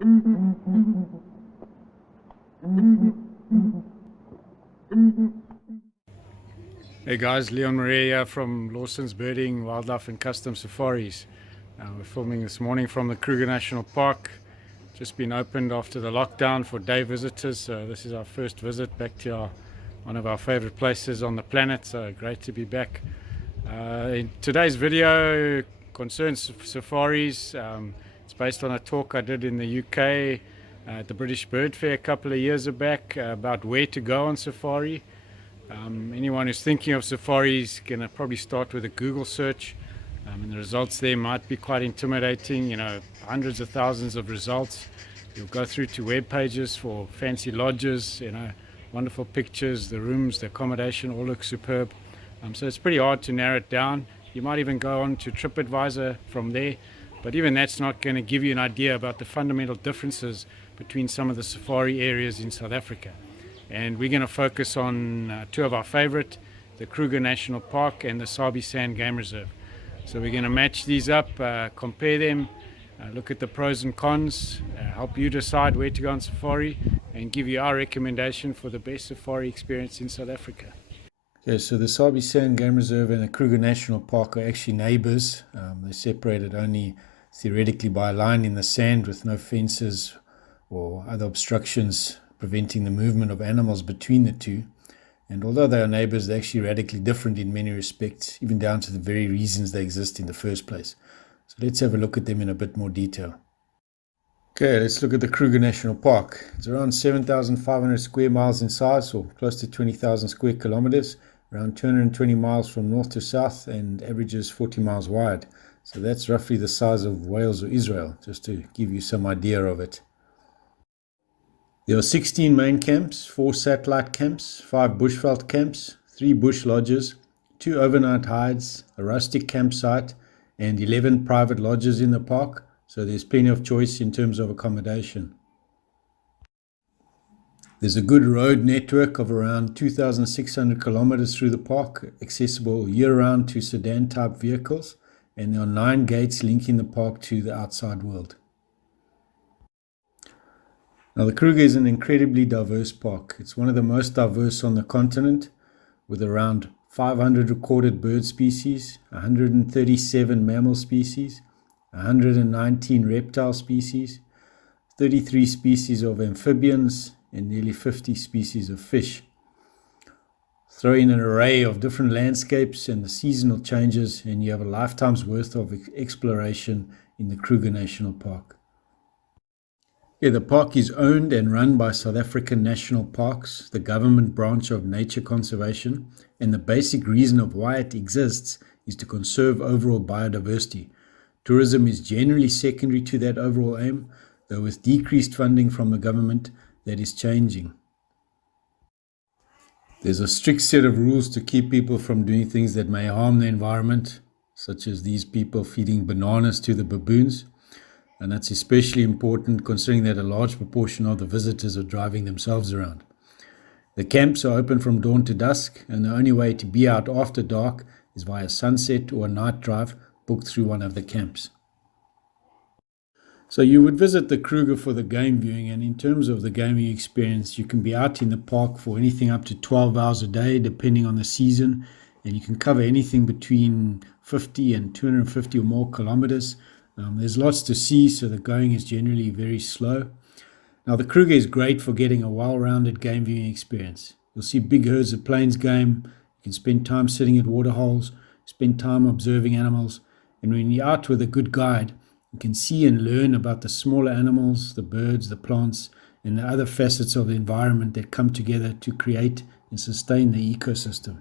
Hey guys, Leon Marais here from Lawson's Birding, Wildlife and Custom Safaris. We're filming this morning from the Kruger National Park. Just been opened after the lockdown for day visitors, so this is our first visit back to one of our favorite places on the planet, so great to be back. In today's video concerns safaris. It's based on a talk I did in the UK at the British Bird Fair a couple of years back about where to go on safari. Anyone who's thinking of safaris going to probably start with a Google search, and the results there might be quite intimidating. You know, hundreds of thousands of results. You'll go through to web pages for fancy lodges, you know, wonderful pictures, the rooms, the accommodation all look superb. So it's pretty hard to narrow it down. You might even go on to TripAdvisor from there, but even that's not going to give you an idea about the fundamental differences between some of the safari areas in South Africa. And we're going to focus on two of our favorite, the Kruger National Park and the Sabi Sand Game Reserve. So we're going to match these up, compare them, look at the pros and cons, help you decide where to go on safari, and give you our recommendation for the best safari experience in South Africa. Okay, so the Sabi Sand Game Reserve and the Kruger National Park are actually neighbours. They're separated only theoretically by a line in the sand with no fences or other obstructions preventing the movement of animals between the two. And although they are neighbours, they're actually radically different in many respects, even down to the very reasons they exist in the first place. So let's have a look at them in a bit more detail. Okay, let's look at the Kruger National Park. It's around 7,500 square miles in size, or close to 20,000 square kilometers, around 220 miles from north to south, and averages 40 miles wide. So that's roughly the size of Wales or Israel, just to give you some idea of it. There are 16 main camps, 4 satellite camps, 5 bushveld camps, 3 bush lodges, 2 overnight hides, a rustic campsite, and 11 private lodges in the park, so there's plenty of choice in terms of accommodation. There's a good road network of around 2,600 kilometers through the park, accessible year-round to sedan-type vehicles, and there are 9 gates linking the park to the outside world. Now, the Kruger is an incredibly diverse park. It's one of the most diverse on the continent, with around 500 recorded bird species, 137 mammal species, 119 reptile species, 33 species of amphibians, and nearly 50 species of fish. Throw in an array of different landscapes and the seasonal changes, and you have a lifetime's worth of exploration in the Kruger National Park. Yeah, the park is owned and run by South African National Parks, the government branch of nature conservation, and the basic reason of why it exists is to conserve overall biodiversity. Tourism is generally secondary to that overall aim, though with decreased funding from the government, that is changing. There's a strict set of rules to keep people from doing things that may harm the environment, such as these people feeding bananas to the baboons. And that's especially important considering that a large proportion of the visitors are driving themselves around. The camps are open from dawn to dusk, and the only way to be out after dark is via sunset or a night drive booked through one of the camps. So you would visit the Kruger for the game viewing, and in terms of the gaming experience, you can be out in the park for anything up to 12 hours a day, depending on the season, and you can cover anything between 50 and 250 or more kilometers. There's lots to see, so the going is generally very slow. Now, the Kruger is great for getting a well-rounded game viewing experience. You'll see big herds of plains game, you can spend time sitting at waterholes, spend time observing animals, and when you're out with a good guide, you can see and learn about the smaller animals, the birds, the plants, and the other facets of the environment that come together to create and sustain the ecosystem.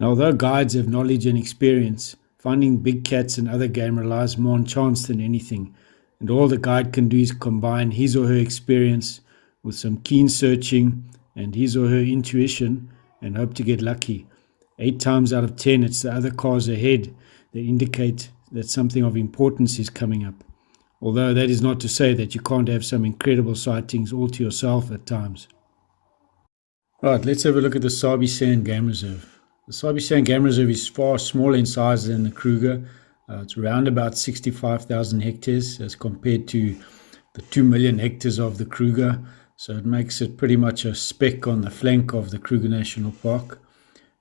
Now, although guides have knowledge and experience, finding big cats and other game relies more on chance than anything, and all the guide can do is combine his or her experience with some keen searching and his or her intuition and hope to get lucky. 8 times out of 10, it's the other cars ahead that indicate that something of importance is coming up. Although that is not to say that you can't have some incredible sightings all to yourself at times. Right, let's have a look at the Sabi Sand Game Reserve. The Sabi Sand Game Reserve is far smaller in size than the Kruger. It's around about 65,000 hectares as compared to the 2 million hectares of the Kruger, so it makes it pretty much a speck on the flank of the Kruger National Park.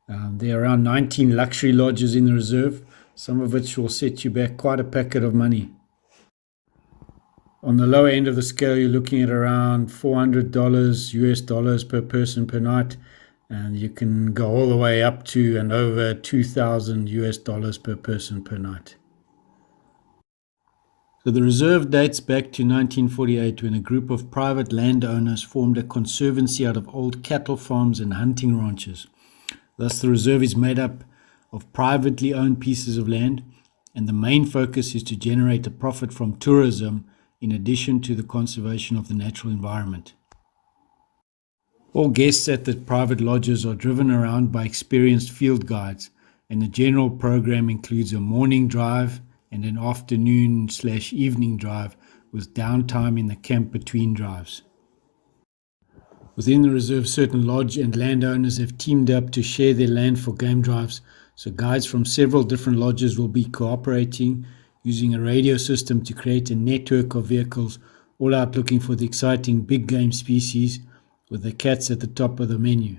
There are around 19 luxury lodges in the reserve, some of which will set you back quite a packet of money. On the lower end of the scale, you're looking at around $400 US dollars per person per night, and you can go all the way up to and over 2,000 US dollars per person per night. So the reserve dates back to 1948, when a group of private landowners formed a conservancy out of old cattle farms and hunting ranches. Thus, the reserve is made up of privately owned pieces of land, and the main focus is to generate a profit from tourism in addition to the conservation of the natural environment. All guests at the private lodges are driven around by experienced field guides, and the general program includes a morning drive and an afternoon/evening drive with downtime in the camp between drives. Within the reserve, certain lodge and landowners have teamed up to share their land for game drives, so guides from several different lodges will be cooperating, using a radio system to create a network of vehicles all out looking for the exciting big game species, with the cats at the top of the menu.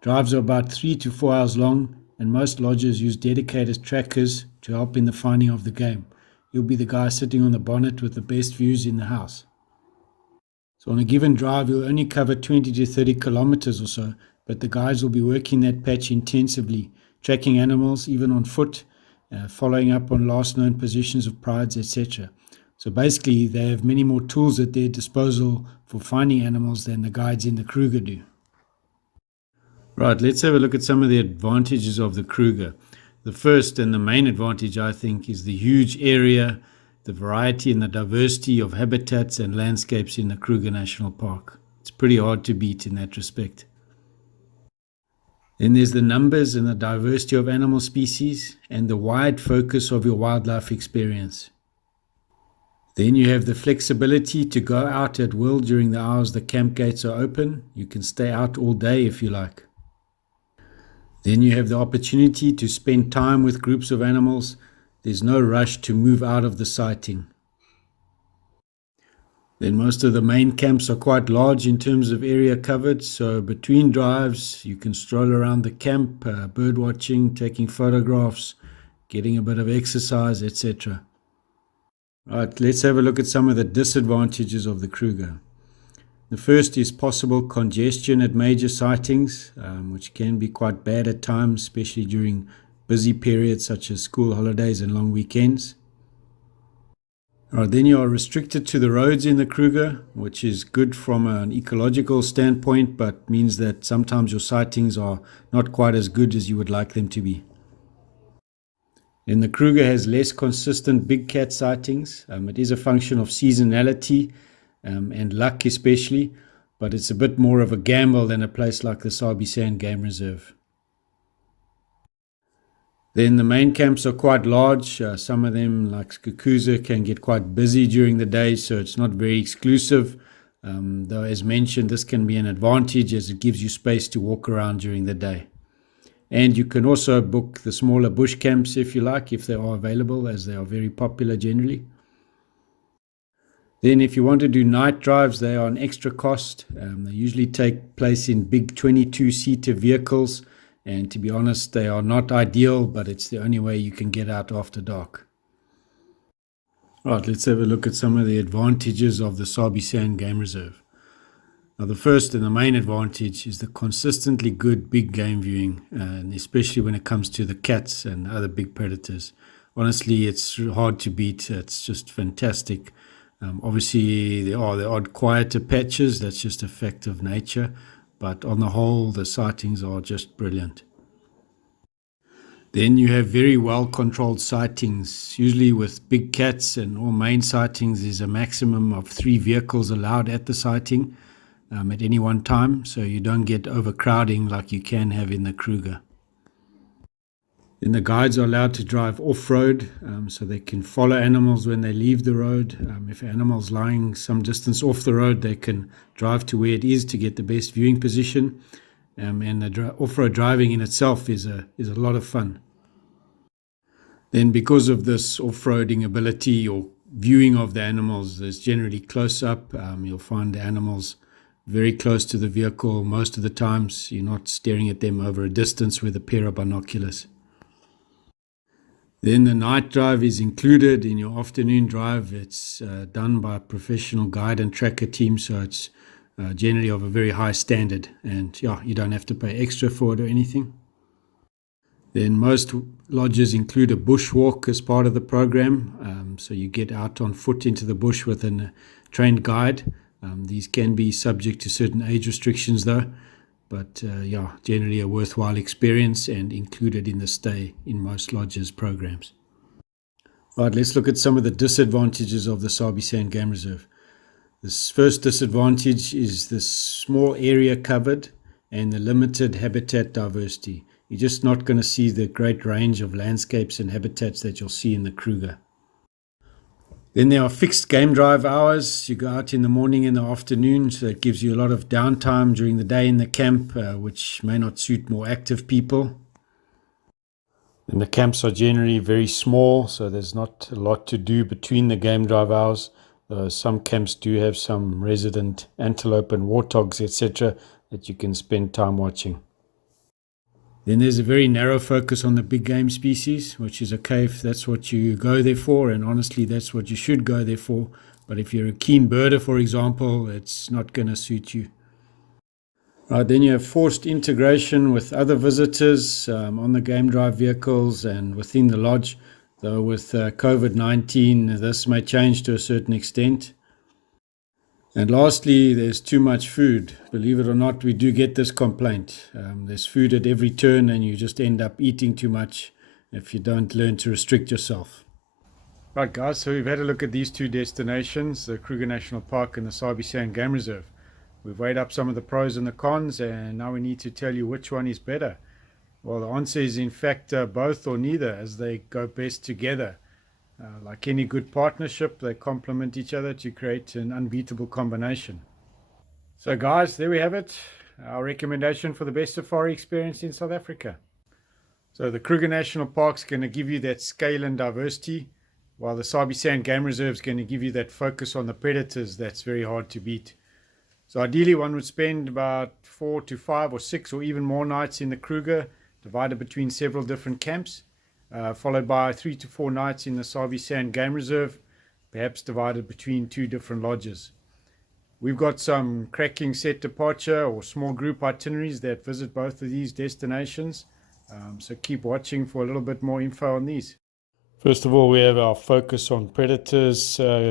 Drives are about 3 to 4 hours long, and most lodges use dedicated trackers to help in the finding of the game. You'll be the guy sitting on the bonnet with the best views in the house. So on a given drive, you'll only cover 20 to 30 kilometers or so, but the guides will be working that patch intensively, tracking animals even on foot, following up on last known positions of prides, etc. So basically, they have many more tools at their disposal for finding animals than the guides in the Kruger do. Right, let's have a look at some of the advantages of the Kruger. The first and the main advantage, I think, is the huge area, the variety and the diversity of habitats and landscapes in the Kruger National Park. It's pretty hard to beat in that respect. Then there's the numbers and the diversity of animal species and the wide focus of your wildlife experience. Then you have the flexibility to go out at will during the hours the camp gates are open. You can stay out all day if you like. Then you have the opportunity to spend time with groups of animals. There's no rush to move out of the sighting. Then most of the main camps are quite large in terms of area covered, so between drives you can stroll around the camp, bird watching, taking photographs, getting a bit of exercise, etc. Right, let's have a look at some of the disadvantages of the Kruger. The first is possible congestion at major sightings, which can be quite bad at times, especially during busy periods such as school holidays and long weekends. Then you are restricted to the roads in the Kruger, which is good from an ecological standpoint, but means that sometimes your sightings are not quite as good as you would like them to be. Then the Kruger has less consistent big cat sightings. It is a function of seasonality and luck especially, but it's a bit more of a gamble than a place like the Sabi Sand Game Reserve. Then the main camps are quite large. Some of them, like Skukuza, can get quite busy during the day, so it's not very exclusive. Though, as mentioned, this can be an advantage as it gives you space to walk around during the day. And you can also book the smaller bush camps if you like, if they are available, as they are very popular generally. Then if you want to do night drives, they are an extra cost. They usually take place in big 22-seater vehicles. And to be honest, they are not ideal, but it's the only way you can get out after dark. Right, let's have a look at some of the advantages of the Sabi Sand Game Reserve. Now, the first and the main advantage is the consistently good big game viewing, and especially when it comes to the cats and other big predators. Honestly, it's hard to beat. It's just fantastic. Obviously, there are the odd quieter patches. That's just a fact of nature. But on the whole, the sightings are just brilliant. Then you have very well-controlled sightings. Usually with big cats and all main sightings, there's a maximum of 3 vehicles allowed at the sighting at any one time, so you don't get overcrowding like you can have in the Kruger. Then the guides are allowed to drive off-road, so they can follow animals when they leave the road. If an animal's lying some distance off the road, they can drive to where it is to get the best viewing position. And the off-road driving in itself is a lot of fun. Then because of this off-roading ability or viewing of the animals is generally close up. You'll find the animals very close to the vehicle most of the times. You're not staring at them over a distance with a pair of binoculars. Then the night drive is included in your afternoon drive. It's done by a professional guide and tracker team, so it's generally of a very high standard, and yeah, you don't have to pay extra for it or anything. Then most lodges include a bushwalk as part of the program, so you get out on foot into the bush with a trained guide. These can be subject to certain age restrictions though, but yeah, generally a worthwhile experience and included in the stay in most lodges programs. Right, let's look at some of the disadvantages of the Sabi Sand Game Reserve. This first disadvantage is the small area covered and the limited habitat diversity. You're just not going to see the great range of landscapes and habitats that you'll see in the Kruger. Then there are fixed game drive hours. You go out in the morning and the afternoon, so it gives you a lot of downtime during the day in the camp, which may not suit more active people. And the camps are generally very small, so there's not a lot to do between the game drive hours. Some camps do have some resident antelope and warthogs, etc., that you can spend time watching. Then there's a very narrow focus on the big game species, which is okay if that's what you go there for, and honestly that's what you should go there for. But if you're a keen birder, for example, it's not going to suit you. Right, then you have forced integration with other visitors on the game drive vehicles and within the lodge. Though with COVID-19, this may change to a certain extent. And lastly, there's too much food. Believe it or not, we do get this complaint. There's food at every turn and you just end up eating too much if you don't learn to restrict yourself. Right guys, so we've had a look at these two destinations, the Kruger National Park and the Sabi Sand Game Reserve. We've weighed up some of the pros and the cons, and now we need to tell you which one is better. Well, the answer is in fact both or neither, as they go best together. Like any good partnership, they complement each other to create an unbeatable combination. So guys, there we have it, our recommendation for the best safari experience in South Africa. So the Kruger National Park is going to give you that scale and diversity, while the Sabi Sand Game Reserve is going to give you that focus on the predators that's very hard to beat. So ideally one would spend about 4 to 5 or 6 or even more nights in the Kruger, divided between several different camps, followed by 3 to 4 nights in the Sabi Sand Game Reserve, perhaps divided between 2 different lodges. We've got some cracking set departure or small group itineraries that visit both of these destinations, so keep watching for a little bit more info on these. First of all, we have our focus on predators,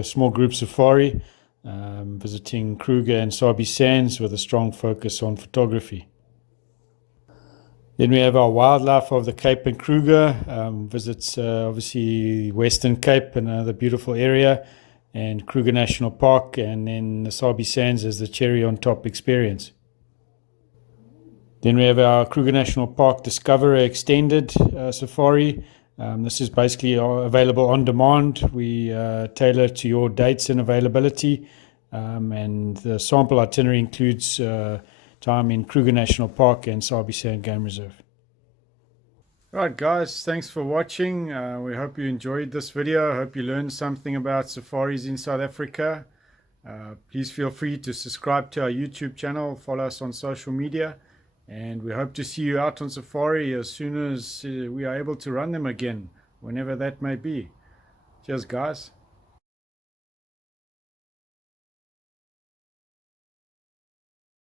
small group safari, visiting Kruger and Sabi Sands with a strong focus on photography. Then we have our wildlife of the Cape and Kruger, visits obviously Western Cape, another beautiful area, and Kruger National Park, and then the Sabi Sands as the cherry on top experience. Then we have our Kruger National Park Discoverer Extended Safari. This is basically available on demand. We tailor to your dates and availability, and the sample itinerary includes time in Kruger National Park and Sabi Sand Game Reserve. Right guys, thanks for watching. We hope you enjoyed this video. I hope you learned something about safaris in South Africa. Please feel free to subscribe to our YouTube channel, follow us on social media, and we hope to see you out on safari as soon as we are able to run them again, whenever that may be. Cheers guys.